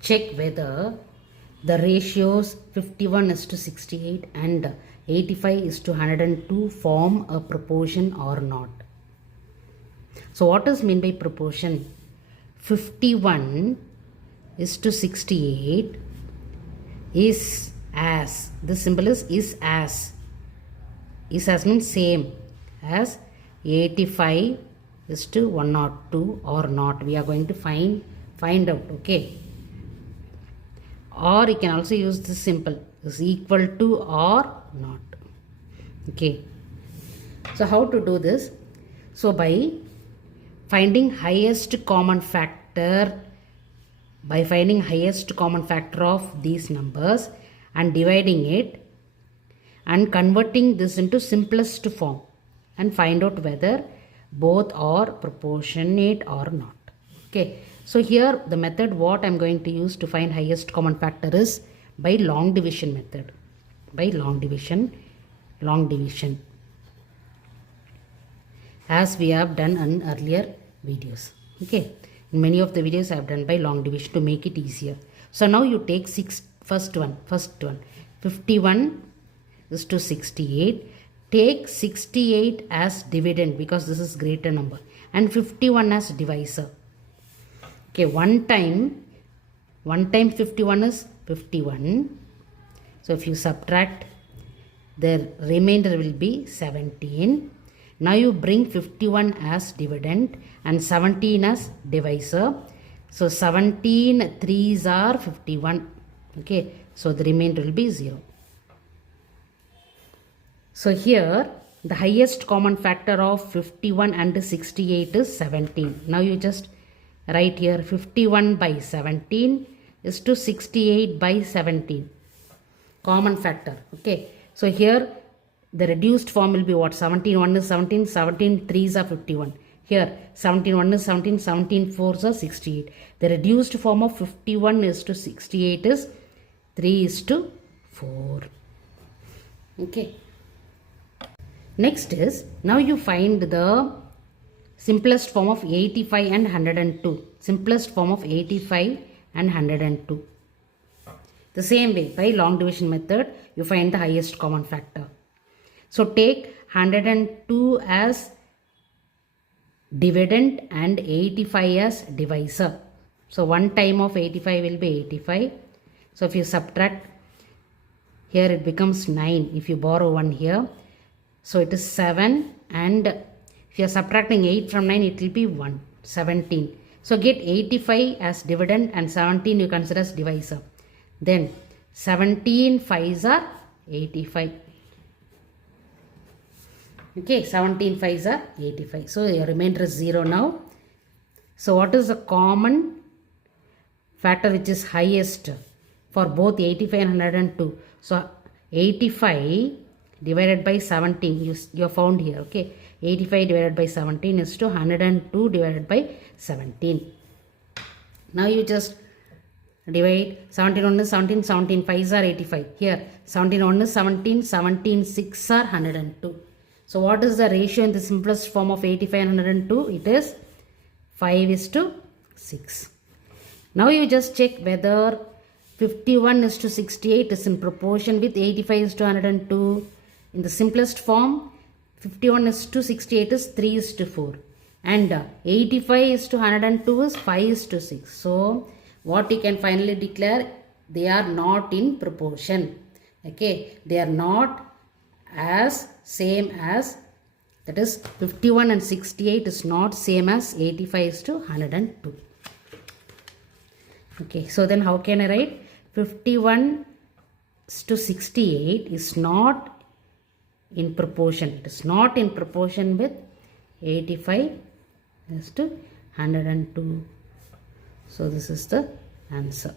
check whether the ratios 51 is to 68 and 85 is to 102 form a proportion or not. So what is mean by proportion? 51 is to 68 is as, this symbol is as means same as 85 is to 102 or not. We are going to find out, okay. Or you can also use this simple, is equal to or not, okay. So how to do this? So by finding highest common factor, of these numbers and dividing it and converting this into simplest form and find out whether both are proportionate or not. Okay, so here the method what I am going to use to find highest common factor is by long division method. Long division, as we have done in earlier videos. Okay, in many of the videos I have done by long division to make it easier. So now you take first one 51 is to 68. Take 68 as dividend because this is greater number and 51 as divisor. Okay, one time 51 is 51. So if you subtract, the remainder will be 17. Now you bring 51 as dividend and 17 as divisor. So 17 3s are 51. Okay, so the remainder will be 0. So here the highest common factor of 51 and 68 is 17. Now you just write here 51 by 17 is to 68 by 17. Common factor. Okay. So here the reduced form will be what? 17 1 is 17, 17 3s are 51. Here 17 1 is 17, 17 4s are 68. The reduced form of 51 is to 68 is 3 is to 4. Okay. Next is, now you find the simplest form of 85 and 102. Simplest form of 85 and 102. The same way, by long division method, you find the highest common factor. So take 102 as dividend and 85 as divisor. So one time of 85 will be 85. So if you subtract, here it becomes 9. If you borrow 1 here, so it is 7, and if you are subtracting 8 from 9, it will be 1, 17. So get 85 as dividend and 17 you consider as divisor. Then 17 5s are 85. Okay, 17 5s are 85. So your remainder is 0 now. So what is the common factor which is highest for both 85 and 102? So 85 divided by 17 you have found here. Okay, 85 divided by 17 is to 102 divided by 17. Now you just divide 17 1 is 17, 17 5s are 85. Here 17 1 is 17, 17 6 are 102. So what is the ratio in the simplest form of 85 and 102? It is 5 is to 6. Now you just check whether 51 is to 68 is in proportion with 85 is to 102. In the simplest form, 51 is to 68 is 3 is to 4. And 85 is to 102 is 5 is to 6. So, what you can finally declare, they are not in proportion. Okay, they are not as same as, that is 51 and 68 is not same as 85 is to 102. Okay, so then how can I write? 51 to 68 is not in proportion. It is not in proportion with 85 is to 102. So this is the answer.